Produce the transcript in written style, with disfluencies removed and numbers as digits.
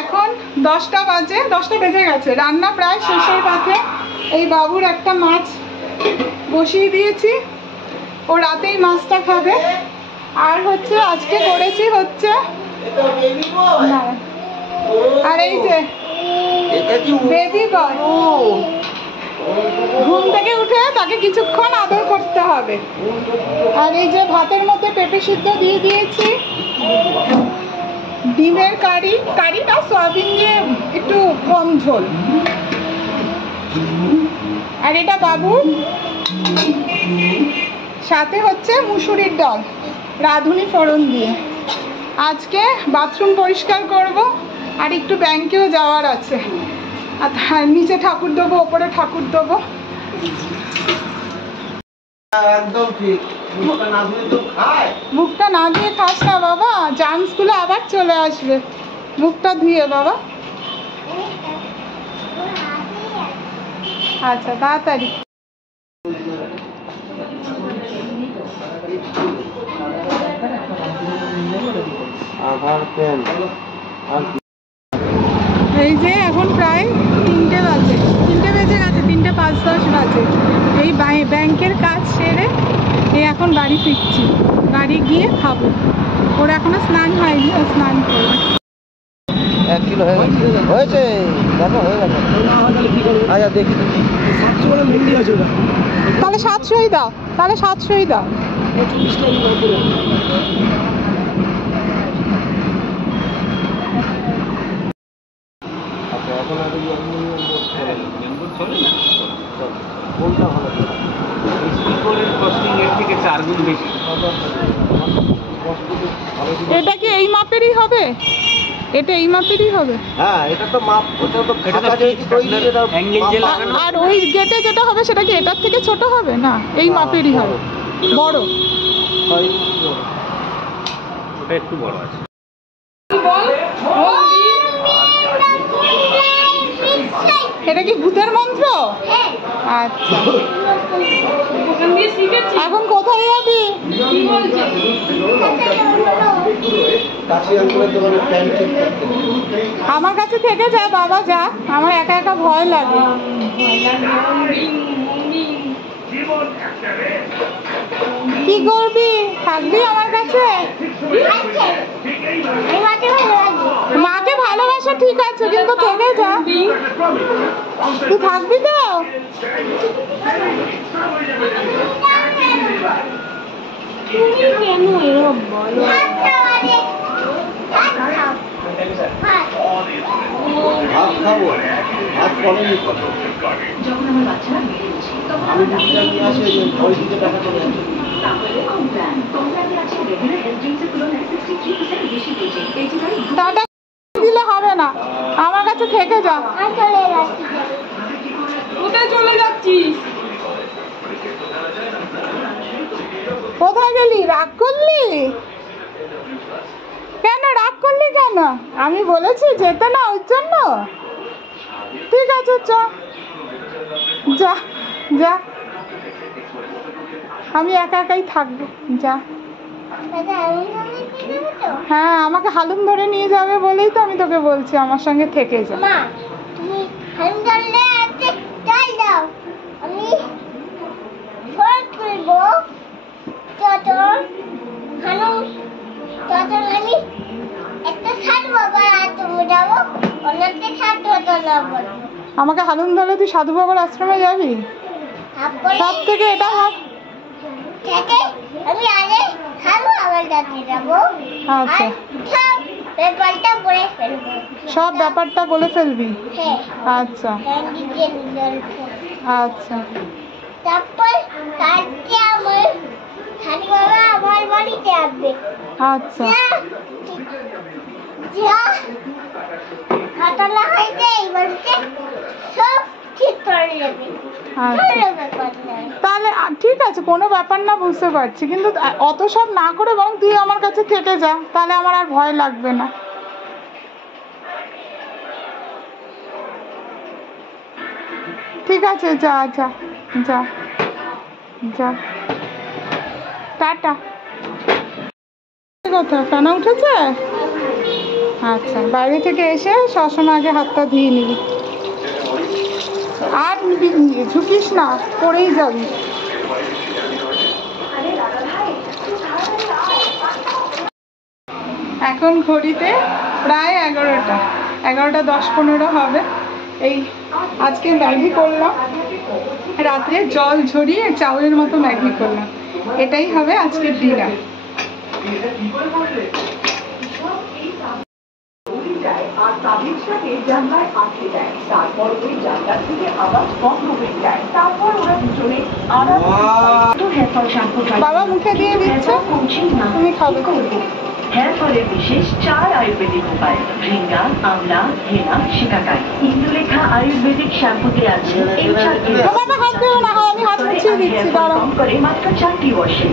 এখন 10টা বাজে, 10টা বেজে গেছে, রান্না প্রায় শেষের পথে। এই বাবুর একটা মাছ বসিয়ে দিয়েছি, ও রাতেই মাছটা খাবে। আর হচ্ছে আজকে করেছি হচ্ছে, আর এই যে বেবি বয়, ঘুম থেকে উঠে তাকে কিছুক্ষণ আদর করতে হবে। আর এই যে ভাতের মধ্যে পেঁপে সিদ্ধ দিয়ে দিয়েছি, ডিমের কারিটা সয়াবিন দিয়ে একটু কম ঝোল। আর এটা বাবু, সাথে হচ্ছে মুসুরির ডাল রাঁধুনি ফোড়ন দিয়ে। আজকে বাথরুম পরিষ্কার করব, আর একটু ব্যাংকেও যাওয়ার আছে। আর নিচে ঠাকুর দেবো, ওপরে ঠাকুর দেবো। একদম ঠিক, মুখটা না ধুয়ে খাস না বাবা, জার্মসগুলো আবার চলে আসবে। মুখটা ধুয়ে বাবা। আচ্ছা তাড়াতাড়ি। এই যে এখন প্রায় 3টে বাজে, 3টে বেজে গেছে, 3টে 5-10 বাজে। এই ব্যাংকের কাজ সেরে এই এখন বাড়ি ফিরছি, বাড়ি গিয়ে খাবো। ওর এখনো স্নান হয়নি, ও স্নান করবে। 1 কিলো হয়েছে, দেখো হয়ে গেছে। আচ্ছা দেখি, তাহলে 700ই দাও, তাহলে 700ই দাও। এটা কি এই মাপেরই হবে? এটা এই মাপেরই হবে? হ্যাঁ, এটা তো মাপ, ওটা তো ফাঁকা যেহেতু তৈরি, এটা অ্যাঙ্গেল যে লাগানো। আর ওই গেটে যেটা হবে সেটা কি এটার থেকে ছোট হবে? না, এই মাপেরই হবে। বড়, ওটা একটু বড় আছে। এটা কি ভূতের মন্ত্র? আচ্ছা, এখন কোথায় যাবি? আমার কাছে থেকে যা বাবা, যা, আমার একা একা ভয় লাগে। কি করবি? থাকবি আমার কাছে? মাকে ভালোবাসা ঠিক আছে, কিন্তু থেকে যা। তুই থাকবি তো? কেন এরকম বলো? ভাত খাবো, ভাত পরে নি করবো। আমি দুধটা নিয়ে আসি, ওই দিকে টাকা চলে যাচ্ছে। টাটা দিলে হবে না, আমার কাছে থেকে যা। কোথায় চলে যাচ্ছিস? কোথায় গেলি? রাগ করলি কেন? রাগ করলি কেন? আমি বলেছি যেতে না, ওই জন্য? ঠিক আছে, চ, যা যা, আমি একা একাই থাকবো, যা। হ্যাঁ, আমাকে হালুম ধরে নিয়ে যাবে বলেই তো আমি তোকে বলছি আমার সঙ্গে থেকে যা। আমাকে হালুম ধরে তুই সাধু বাবার আশ্রমে যাবি? সব থেকে এটা আচ্ছা, সব ব্যাপারটা বলে ফেলবি? আচ্ছা আচ্ছা। তারপর কালকে আমার সাধু বাবা আমার বাড়িতে আসবে। আচ্ছা, যা ঘটনা হয়েছে এই বাড়িতে সব ঠিক করে নেবে। তাহলে ঠিক আছে, কোনো ব্যাপার না, বুঝতে পারছি, কিন্তু অত সব না করে বরং তুই আমার কাছে থেকে যা, তাহলে আমার আর ভয় লাগবে না। ঠিক আছে, যা যা যা যা, টাটা। কথা ফেনা উঠেছে? আচ্ছা, বাইরে থেকে এসে সবসময় আগে হাতটা ধুয়ে নিবি, আর ঝুঁকিস না, পড়েই যাবি। এখন ঘড়িতে প্রায় 11টা 10-15 হবে। এই আজকে ম্যাগি করলাম, রাত্রে জল ঝরিয়ে চাউলের মতো ম্যাগি করলাম, এটাই হবে আজকের ডিনার। আর তাদের সাথে জানলায় আটকে দেয়, তারপর ওই জানলা থেকে আবার বন্ধ হয়ে যায়, তারপর ওরা দুজনে হেয়ার ফল শ্যাম্পু বাবা মুখে দিয়ে দিচ্ছে, তুমি খাবে। হেয়ার ফলের বিশেষ 4 আয়ুর্বেদিক উপায়: ভৃঙ্গা, আমলা, হেনা, শিকাকাই। ইন্দুলেখা আয়ুর্বেদিক শ্যাম্পুতে আছে এই 4টি। বাবা হাত দেবো না, আমি হাত মুছিয়ে দিচ্ছি, দাঁড়াও। করে মাত্র 4টি ওয়াশে।